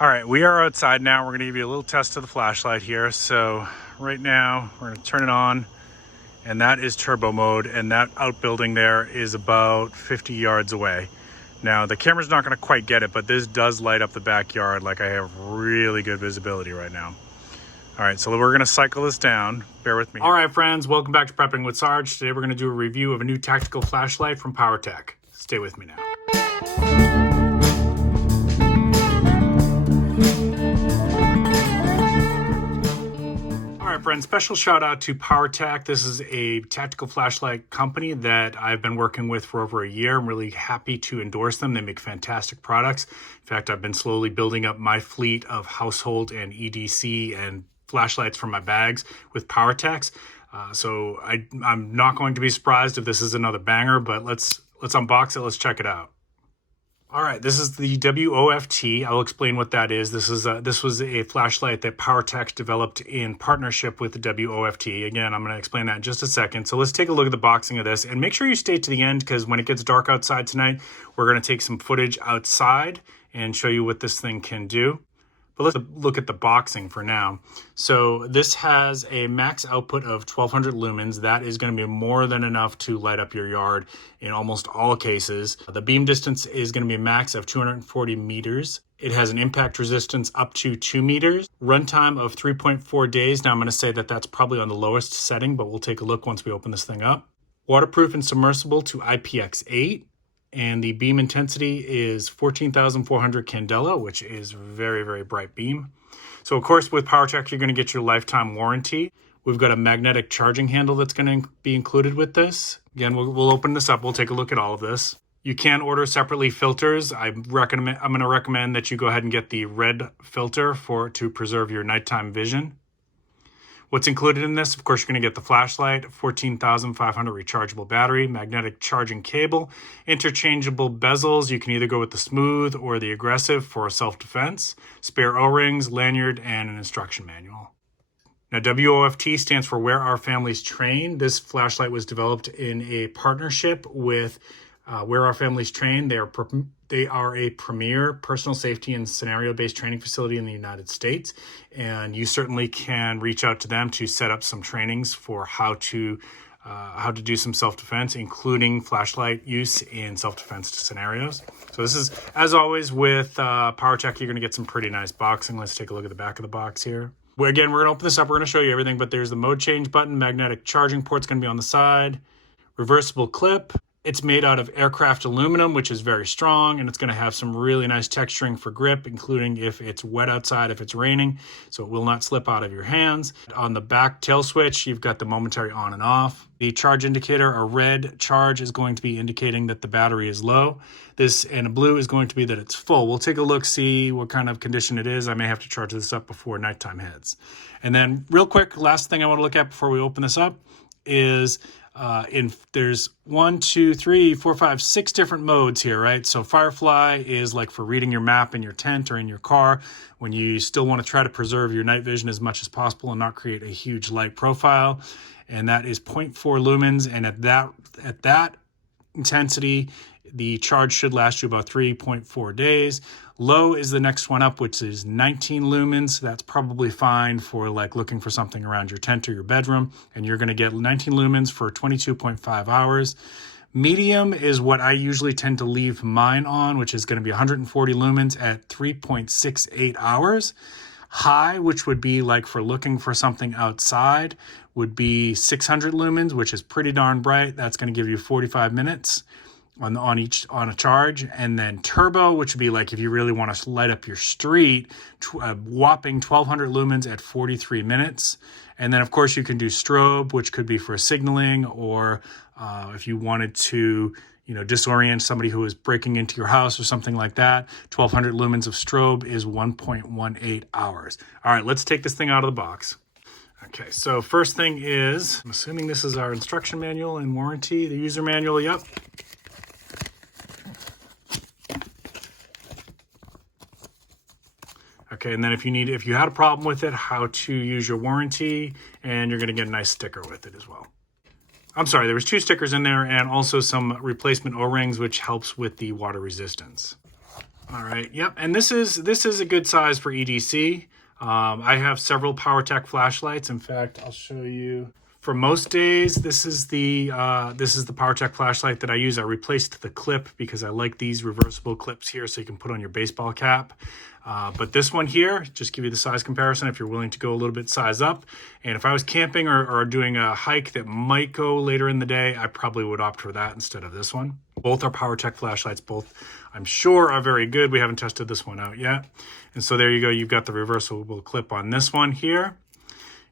All right, we are outside now. We're gonna give you a little test of the flashlight here. So right now we're gonna turn it on, and that is turbo mode, and that outbuilding there is about 50 yards away. Now the camera's not gonna quite get it, but this does light up the backyard. Like, I have really good visibility right now. All right, so we're gonna cycle this down. Bear with me. All right, friends, welcome back to Prepping with Sarge. Today we're gonna do a review of a new tactical flashlight from Powertac. Stay with me now. Friends, special shout out to Powertac. This is a tactical flashlight company that I've been working with for over a year. I'm really happy to endorse them. They make fantastic products. In fact, I've been slowly building up my fleet of household and EDC and flashlights for my bags with Powertacs. So I'm not going to be surprised if this is another banger, but let's unbox it. Let's check it out. All right, this is the W.O.F.T. I'll explain what that is. This was a flashlight that Powertac developed in partnership with the W.O.F.T. Again, I'm going to explain that in just a second. So let's take a look at the boxing of this, and make sure you stay to the end, because when it gets dark outside tonight, we're going to take some footage outside and show you what this thing can do. But let's look at the boxing for now. So this has a max output of 1200 lumens. That is going to be more than enough to light up your yard in almost all cases. The beam distance is going to be a max of 240 meters. It has an impact resistance up to 2 meters. Runtime of 3.4 days. Now I'm going to say that that's probably on the lowest setting, but we'll take a look once we open this thing up. Waterproof and submersible to IPX8. And the beam intensity is 14,400 candela, which is very, very bright beam. So of course, with Powertac, you're going to get your lifetime warranty. We've got a magnetic charging handle that's going to be included with this. Again, we'll open this up. We'll take a look at all of this. You can order separately filters. I'm going to recommend that you go ahead and get the red filter to preserve your nighttime vision. What's included in this? Of course, you're going to get the flashlight, 14,500 rechargeable battery, magnetic charging cable, interchangeable bezels. You can either go with the smooth or the aggressive for self-defense, spare O-rings, lanyard, and an instruction manual. Now, W.O.F.T. stands for Where Our Families Train. This flashlight was developed in a partnership with Where Our Families Train. They are a premier personal safety and scenario-based training facility in the United States, and you certainly can reach out to them to set up some trainings for how to do some self-defense, including flashlight use in self-defense scenarios. So this is, as always with Powertac, you're going to get some pretty nice boxing. Let's take a look at the back of the box here. Again, we're going to open this up. We're going to show you everything, but there's the mode change button. Magnetic charging port's going to be on the side. Reversible clip. It's made out of aircraft aluminum, which is very strong, and it's going to have some really nice texturing for grip, including if it's wet outside, if it's raining, so it will not slip out of your hands. On the back tail switch, you've got the momentary on and off. The charge indicator, a red charge, is going to be indicating that the battery is low. This, and a blue, is going to be that it's full. We'll take a look, see what kind of condition it is. I may have to charge this up before nighttime hits. And then real quick, last thing I want to look at before we open this up is there's 6 different modes here, right? So Firefly is like for reading your map in your tent or in your car when you still want to try to preserve your night vision as much as possible and not create a huge light profile. And that is 0.4 lumens. And at that intensity, the charge should last you about 3.4 days. Low is the next one up, which is 19 lumens. That's probably fine for like looking for something around your tent or your bedroom. And you're going to get 19 lumens for 22.5 hours. Medium is what I usually tend to leave mine on, which is going to be 140 lumens at 3.68 hours. High, which would be like for looking for something outside, would be 600 lumens, which is pretty darn bright. That's going to give you 45 minutes on a charge. And then turbo, which would be like if you really want to light up your street, a whopping 1200 lumens at 43 minutes. And then of course you can do strobe, which could be for signaling, or if you wanted to disorient somebody who is breaking into your house or something like that. 1200 lumens of strobe is 1.18 hours. All right, let's take this thing out of the box. Okay, so first thing is, I'm assuming this is our instruction manual and warranty, the user manual, yep. Okay, and then if you had a problem with it, how to use your warranty, and you're going to get a nice sticker with it as well. I'm sorry, there was 2 stickers in there and also some replacement O-rings, which helps with the water resistance. All right, yep, and this is a good size for EDC. I have several Powertac flashlights. In fact, I'll show you. For most days, this is the Powertac flashlight that I use. I replaced the clip because I like these reversible clips here, so you can put on your baseball cap. But this one here, just give you the size comparison if you're willing to go a little bit size up. And if I was camping or doing a hike that might go later in the day, I probably would opt for that instead of this one. Both are Powertac flashlights. Both, I'm sure, are very good. We haven't tested this one out yet. And so there you go. You've got the reversible clip on this one here.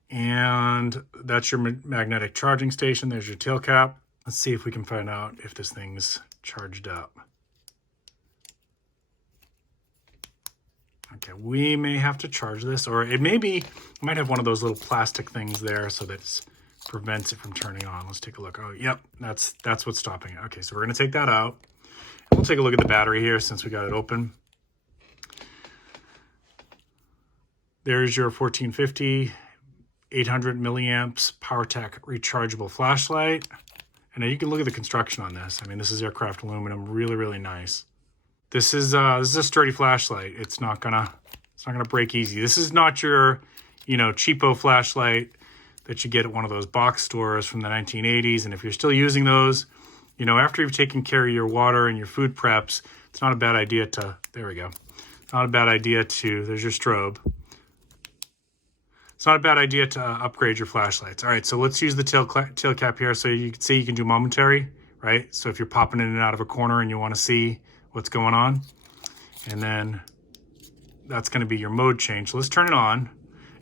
And that's your magnetic charging station. There's your tail cap. Let's see if we can find out if this thing's charged up. Okay, we may have to charge this, or it might have one of those little plastic things there so that it prevents it from turning on. Let's take a look. Oh, yep, that's what's stopping it. Okay, so we're gonna take that out. We'll take a look at the battery here since we got it open. There's your 1450, 800 milliamps Powertac rechargeable flashlight. And now you can look at the construction on this. I mean, this is aircraft aluminum, really, really nice. This is a sturdy flashlight. It's not gonna break easy. This is not your, cheapo flashlight that you get at one of those box stores from the 1980s. And if you're still using those, after you've taken care of your water and your food preps, it's not a bad idea to, there we go. Not a bad idea to, there's your strobe. It's not a bad idea to upgrade your flashlights. All right, so let's use the tail cap here. So you can see you can do momentary, right? So if you're popping in and out of a corner and you want to see what's going on, and then that's going to be your mode change. So let's turn it on.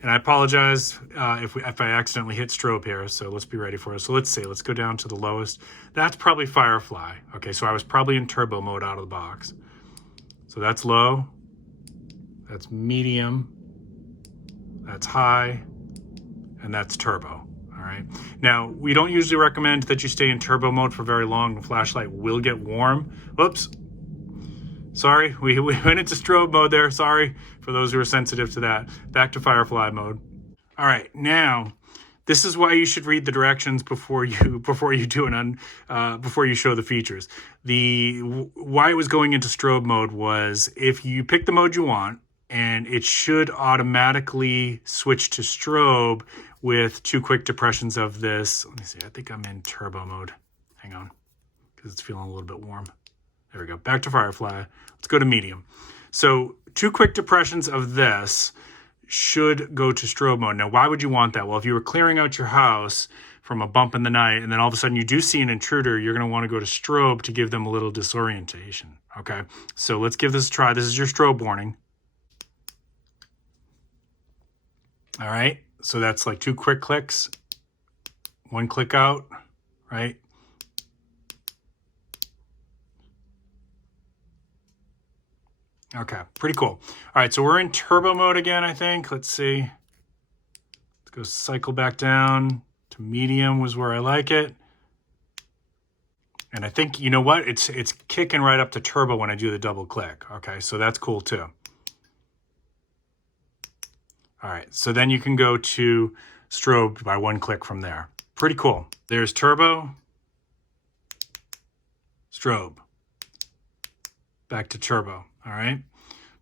And I apologize if I accidentally hit strobe here. So let's be ready for it. So let's go down to the lowest. That's probably Firefly. Okay, so I was probably in turbo mode out of the box. So that's low. That's medium. That's high, and that's turbo, all right? Now, we don't usually recommend that you stay in turbo mode for very long. The flashlight will get warm. Whoops, sorry, we went into strobe mode there. Sorry for those who are sensitive to that. Back to Firefly mode. All right, now, this is why you should read the directions before you show the features. Why it was going into strobe mode was if you pick the mode you want, and it should automatically switch to strobe with 2 quick depressions of this. Let me see, I think I'm in turbo mode. Hang on, because it's feeling a little bit warm. There we go, back to Firefly. Let's go to medium. So 2 quick depressions of this should go to strobe mode. Now, why would you want that? Well, if you were clearing out your house from a bump in the night, and then all of a sudden you do see an intruder, you're gonna wanna go to strobe to give them a little disorientation, okay? So let's give this a try. This is your strobe warning. All right, so that's like 2 quick clicks, 1 click out, right? Okay, pretty cool. All right, so we're in turbo mode again, I think. Let's see. Let's go cycle back down to medium was where I like it. And I think, you know what? It's kicking right up to turbo when I do the double click. Okay, so that's cool too. All right, so then you can go to strobe by 1 click from there. Pretty cool. There's turbo, strobe, back to turbo. All right,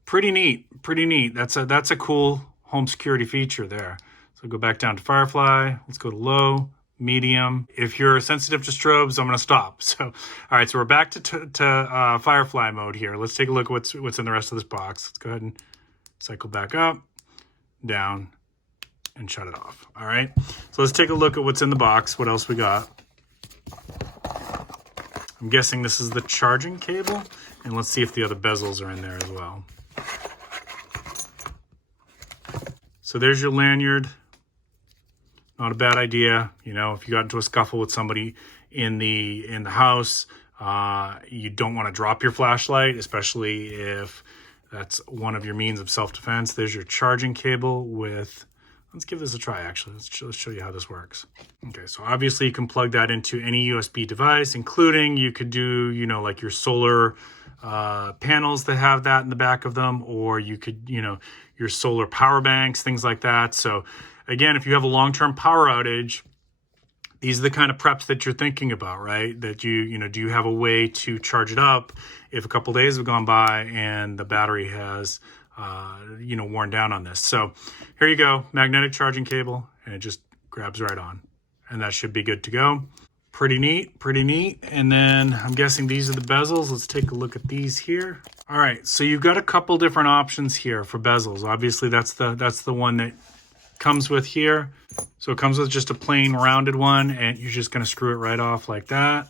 pretty neat, pretty neat. That's a cool home security feature there. So go back down to Firefly. Let's go to low, medium. If you're sensitive to strobes, I'm gonna stop. So, all right, so we're back to Firefly mode here. Let's take a look at what's in the rest of this box. Let's go ahead and cycle back up, down, and shut it off. All right, so let's take a look at what's in the box. What else we got? I'm guessing this is the charging cable, and let's see if the other bezels are in there as well. So there's your lanyard. Not a bad idea, if you got into a scuffle with somebody in the house, you don't want to drop your flashlight, especially if that's one of your means of self-defense. There's your charging cable with, let's give this a try actually. Let's show you how this works. Okay, so obviously you can plug that into any USB device, including you could do, like your solar panels that have that in the back of them, or you could, your solar power banks, things like that. So again, if you have a long-term power outage, These are the kind of preps that you're thinking about, right? That do you have a way to charge it up if a couple days have gone by and the battery has, worn down on this. So here you go, magnetic charging cable, and it just grabs right on. And that should be good to go. Pretty neat, pretty neat. And then I'm guessing these are the bezels. Let's take a look at these here. All right, so you've got a couple different options here for bezels. Obviously, that's the one that comes with here. So it comes with just a plain rounded one, and you're just gonna screw it right off like that.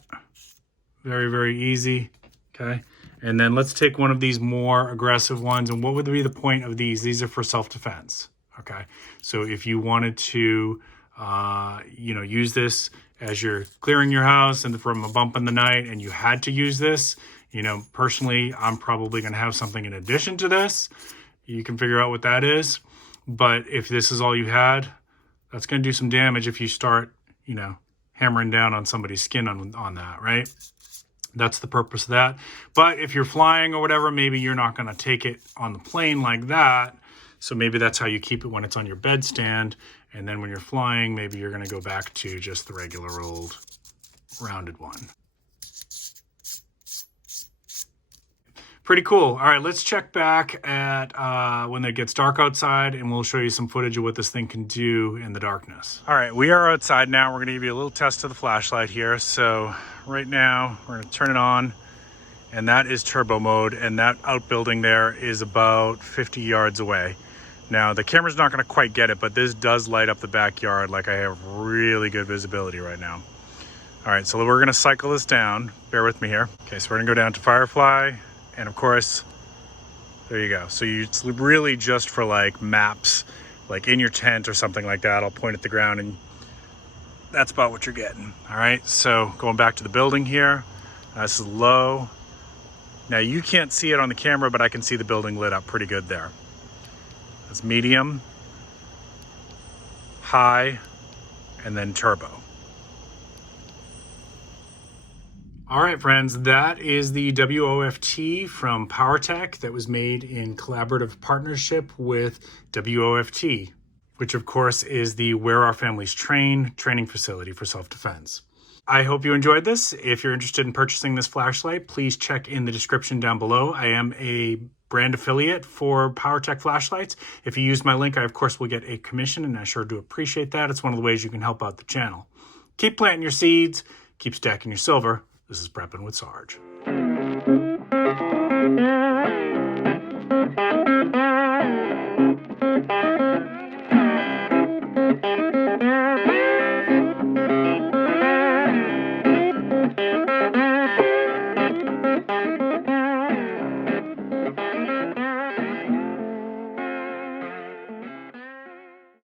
Very, very easy, okay? And then let's take one of these more aggressive ones. And what would be the point of these? These are for self-defense, okay? So if you wanted to, use this as you're clearing your house and from a bump in the night and you had to use this, personally, I'm probably going to have something in addition to this. You can figure out what that is. But if this is all you had, that's going to do some damage if you start, hammering down on somebody's skin on that, right? That's the purpose of that. But if you're flying or whatever, maybe you're not going to take it on the plane like that. So maybe that's how you keep it when it's on your bedstand. And then when you're flying, maybe you're going to go back to just the regular old rounded one. Pretty cool. All right, let's check back at when it gets dark outside, and we'll show you some footage of what this thing can do in the darkness. All right, we are outside now. We're going to give you a little test of the flashlight here. So right now, we're going to turn it on, and that is turbo mode, and that outbuilding there is about 50 yards away. Now, the camera's not going to quite get it, but this does light up the backyard like I have really good visibility right now. All right, so we're going to cycle this down. Bear with me here. Okay, so we're going to go down to Firefly. And of course, there you go. So it's really just for like maps, like in your tent or something like that. I'll point at the ground and that's about what you're getting. All right, so going back to the building here. This is low. Now you can't see it on the camera, but I can see the building lit up pretty good there. That's medium, high, and then turbo. All right, friends, that is the W.O.F.T from Powertac that was made in collaborative partnership with W.O.F.T, which of course is the Where Our Families Train training facility for self-defense. I hope you enjoyed this. If you're interested in purchasing this flashlight, please check in the description down below. I am a brand affiliate for Powertac flashlights. If you use my link, I of course will get a commission, and I sure do appreciate that. It's one of the ways you can help out the channel. Keep planting your seeds, keep stacking your silver. This is Preppin' with Sarge.